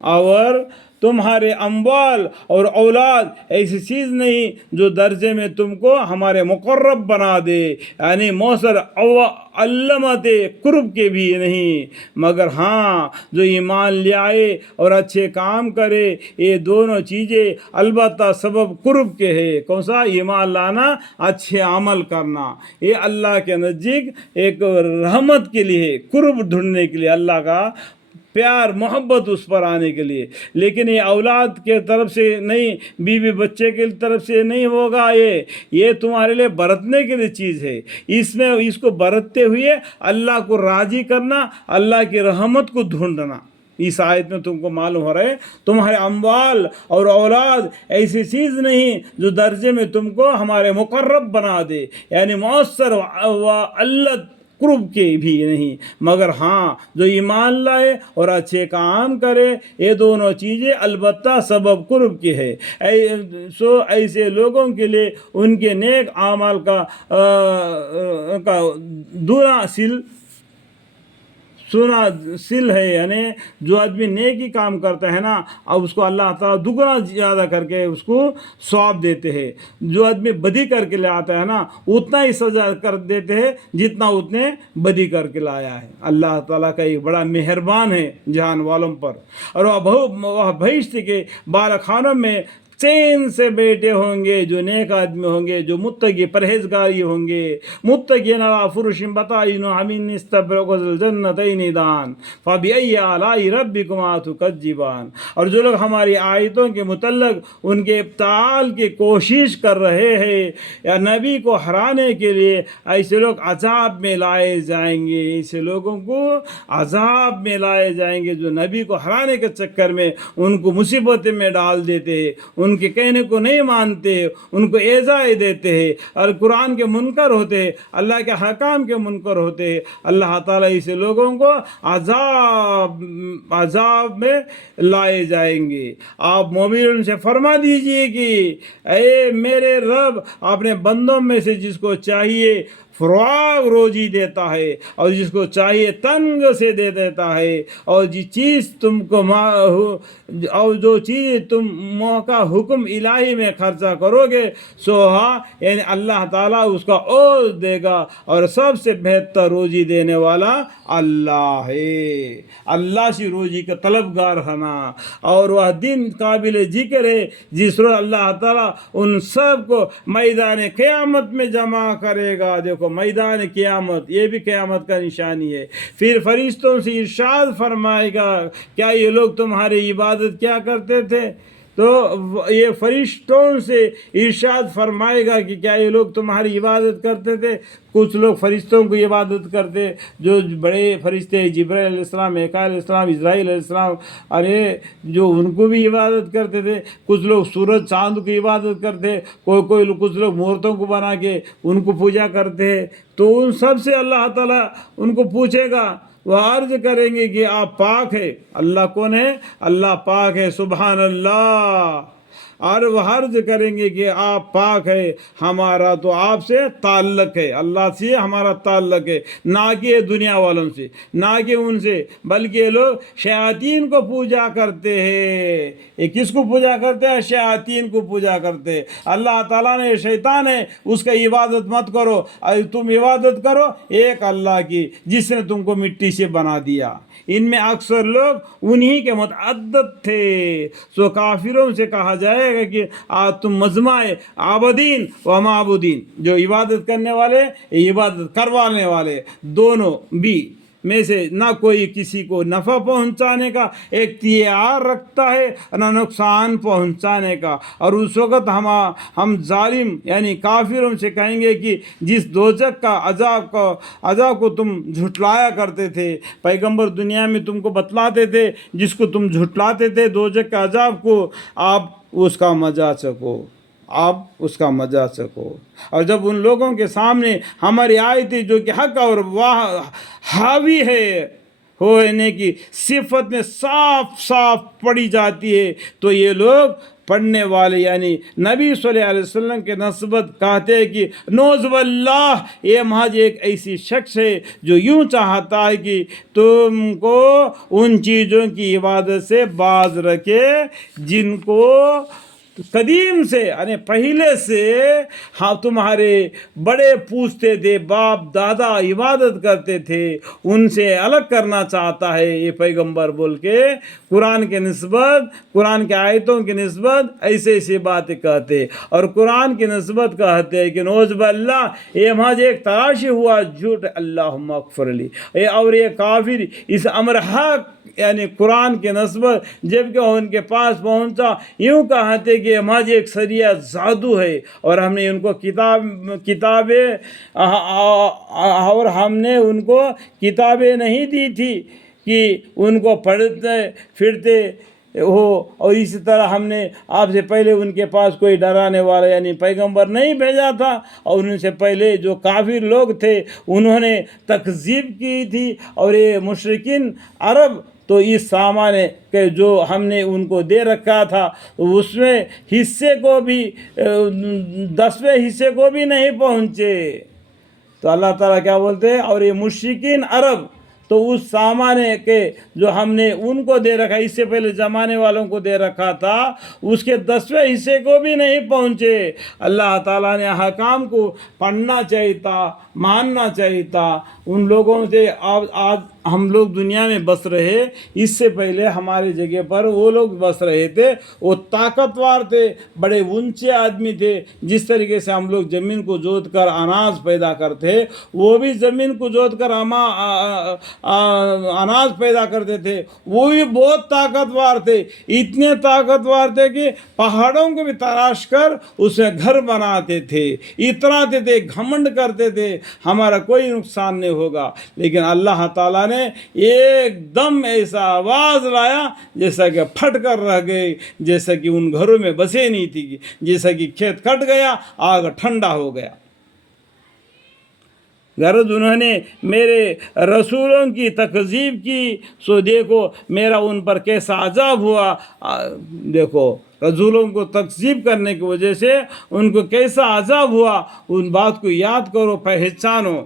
اور تمہارے اموال اور اولاد ایسی چیز نہیں جو درجے میں تم کو ہمارے مقرب بنا دے، یعنی موثر علامت قرب کے بھی نہیں، مگر ہاں جو ایمان لے آئے اور اچھے کام کرے، یہ دونوں چیزیں البتہ سبب قرب کے ہے۔ کون سا؟ ایمان لانا، اچھے عمل کرنا، یہ اللہ کے نزدیک ایک رحمت کے لیے، قرب ڈھونڈنے کے لیے، اللہ کا پیار محبت اس پر آنے کے لیے۔ لیکن یہ اولاد کے طرف سے نہیں، بیوی بچے کی طرف سے نہیں ہوگا، یہ تمہارے لیے برتنے کے لیے چیز ہے۔ اس کو برتتے ہوئے اللہ کو راضی کرنا، اللہ کی رحمت کو ڈھونڈنا۔ اس آیت میں تم کو معلوم ہو رہا ہے تمہارے اموال اور اولاد ایسی چیز نہیں جو درجے میں تم کو ہمارے مقرب بنا دے، یعنی مؤثر و اللہ قرب کے بھی نہیں، مگر ہاں جو ایمان لائے اور اچھے کام کرے، یہ دونوں چیزیں البتہ سبب قرب کی ہے۔ ایسے لوگوں کے لیے ان کے نیک اعمال کا دونا سل ہے، یعنی جو آدمی نیکی کام کرتا ہے نا، اب اس کو اللہ تعالیٰ دگنا زیادہ کر کے اس کو ثواب دیتے ہیں۔ جو آدمی بدی کر کے لے آتا ہے نا، اتنا ہی سزا کر دیتے ہیں جتنا اتنے بدی کر کے لایا ہے۔ اللہ تعالیٰ کا ایک بڑا مہربان ہے جہان والوں پر۔ اور وہ بہشت کے بالخانوں میں چین سے بیٹھے ہوں گے جو نیک آدمی ہوں گے، جو متقی پرہیزگاری ہوں گے۔ متقین علی فرش بطائن حمین استبرق الجنتین دان فبأی آلاء ربکما تکذبان۔ اور جو لوگ ہماری آیتوں کے متعلق ان کے ابطال کی کوشش کر رہے ہیں یا نبی کو ہرانے کے لیے، ایسے لوگ عذاب میں لائے جائیں گے۔ ایسے لوگوں کو عذاب میں لائے جائیں گے جو نبی کو ہرانے کے چکر میں ان کو مصیبت میں ڈال دیتے ہیں، ان کے کہنے کو نہیں مانتے، ان کو ایذائے دیتے ہیں، اور قرآن کے منکر ہوتے ہیں، اللہ کے حکام کے منکر ہوتے ہیں۔ اللہ تعالیٰ ایسے لوگوں کو عذاب میں لائے جائیں گے۔ آپ مومنوں سے فرما دیجئے کہ اے میرے رب اپنے بندوں میں سے جس کو چاہیے فراغ روزی دیتا ہے اور جس کو چاہیے تنگ سے دے دیتا ہے، اور جو چیز تم موقع حکم الہی میں خرچہ کرو گے سو یعنی اللہ تعالیٰ اس کا اور دے گا، اور سب سے بہتر روزی دینے والا اللہ ہے۔ اللہ سے روزی کا طلبگار ہونا، اور وہ دن قابل ذکر ہے جس روز اللہ تعالیٰ ان سب کو میدان قیامت میں جمع کرے گا۔ دیکھو میدان قیامت، یہ بھی قیامت کا نشانی ہے۔ پھر فرشتوں سے ارشاد فرمائے گا، کیا یہ لوگ تمہاری عبادت کیا کرتے تھے؟ تو یہ فرشتوں سے ارشاد فرمائے گا کہ کیا یہ لوگ تمہاری عبادت کرتے تھے؟ کچھ لوگ فرشتوں کو عبادت کرتے، جو بڑے فرشتے جبرائیل علیہ السلام، میکائیل علیہ السلام، اسرائیل علیہ السلام، جو ان کو بھی عبادت کرتے تھے۔ کچھ لوگ سورج چاند کی عبادت کرتے، کچھ لوگ مورتوں کو بنا کے ان کو پوجا کرتے ہیں۔ تو ان سب سے اللہ تعالیٰ ان کو پوچھے گا، وہ عرض کریں گے کہ آپ پاک ہے۔ اللہ کون ہے؟ اللہ پاک ہے، سبحان اللہ۔ اور وہ عرض کریں گے کہ آپ پاک ہے، ہمارا تو آپ سے تعلق ہے، اللہ سے ہمارا تعلق ہے، نہ کہ دنیا والوں سے، نہ کہ ان سے، بلکہ یہ لوگ شیاطین کو پوجا کرتے ہیں۔ یہ کس کو پوجا کرتے ہیں؟ شیاطین کو پوجا کرتے ہیں۔ اللہ تعالیٰ نے شیطان ہے، اس کا عبادت مت کرو، تم عبادت کرو ایک اللہ کی جس نے تم کو مٹی سے بنا دیا۔ ان میں اکثر لوگ انہی کے متعدد تھے۔ سو کافروں سے کہا جائے گا کہ تم مجمع عابدین و معبودین، جو عبادت کرنے والے، عبادت کروانے والے، دونوں بھی میں سے نہ کوئی کسی کو نفع پہنچانے کا اختیار رکھتا ہے نہ نقصان پہنچانے کا۔ اور اس وقت ہم ظالم یعنی کافروں سے کہیں گے کہ جس دوزخ کا عذاب کو تم جھٹلایا کرتے تھے، پیغمبر دنیا میں تم کو بتلاتے تھے، جس کو تم جھٹلاتے تھے دوزخ کے عذاب کو، آپ اس کا مزہ چکھو، آپ اس کا مزہ چکھو۔ اور جب ان لوگوں کے سامنے ہماری آیتیں جو کہ حق اور حاوی ہے ہونے کی صفت میں صاف صاف پڑھی جاتی ہے تو یہ لوگ پڑھنے والے یعنی نبی صلی اللہ علیہ وسلم کے نسبت کہتے ہیں کہ نوز باللہ یہ محض ایک ایسی شخص ہے جو یوں چاہتا ہے کہ تم کو ان چیزوں کی عبادت سے باز رکھے جن کو قدیم سے یعنی پہلے سے ہاں تمہارے بڑے پوچھتے تھے، باپ دادا عبادت کرتے تھے، ان سے الگ کرنا چاہتا ہے یہ پیغمبر بول کے قرآن کے نسبت، قرآن کے آیتوں کی نسبت ایسے ایسی باتیں کہتے اور قرآن کی نسبت کہتے ہیں کہ نعوذ باللہ یہ محض ایک تراشی ہوا جھوٹ، اللہم اغفر لی، اور یہ کافر اس امر حق یعنی قرآن کے نسبت جب کہ ان کے پاس پہنچا یوں کہتے کہ محض ایک سریہ جادو ہے اور ہم نے ان کو کتابیں اور ہم نے ان کو کتابیں نہیں دی تھی کہ ان کو پڑھتے پھرتے ہو، اور اسی طرح ہم نے آپ سے پہلے ان کے پاس کوئی ڈرانے والا یعنی پیغمبر نہیں بھیجا تھا، اور ان سے پہلے جو کافر لوگ تھے انہوں نے تکذیب کی تھی، اور یہ مشرکین عرب تو اس سامان کہ جو ہم نے ان کو دے رکھا تھا اس میں حصے کو بھی 10ویں حصے کو بھی نہیں پہنچے، تو اللہ تعالیٰ کیا بولتے ہیں اور یہ مشرکین عرب تو اس سامان کے جو ہم نے ان کو دے رکھا اس سے پہلے زمانے والوں کو دے رکھا تھا اس کے 10ویں حصے کو بھی نہیں پہنچے۔ اللہ تعالیٰ نے احکام کو پڑھنا چاہیے تھا، ماننا چاہیے تھا۔ ان لوگوں سے آج ہم لوگ دنیا میں بس رہے، اس سے پہلے ہمارے جگہ پر وہ لوگ بس رہے تھے، وہ طاقتور تھے، بڑے اونچے آدمی تھے۔ جس طریقے سے ہم لوگ زمین کو جوت کر اناج پیدا کرتے وہ بھی زمین کو جوت کر اناج پیدا کرتے تھے، وہ بھی بہت طاقتور تھے، اتنے طاقتور تھے کہ پہاڑوں کو بھی تراش کر اس میں گھر بناتے تھے، اتراتے تھے، گھمنڈ کرتے تھے ہمارا کوئی نقصان نہیں ہوگا۔ لیکن اللہ تعالیٰ نے ایک دم ایسا آواز لایا جیسا کہ پھٹ کر رہ گئے، جیسا کہ ان گھروں میں بسے نہیں تھی، جیسا کہ کھیت کٹ گیا، آگ ٹھنڈا ہو گیا۔ غرض انہوں نے میرے رسولوں کی تکذیب کی، سو دیکھو میرا ان پر کیسا عذاب ہوا۔ دیکھو رسولوں کو تکذیب کرنے کی وجہ سے ان کو کیسا عذاب ہوا، ان بات کو یاد کرو، پہچانو۔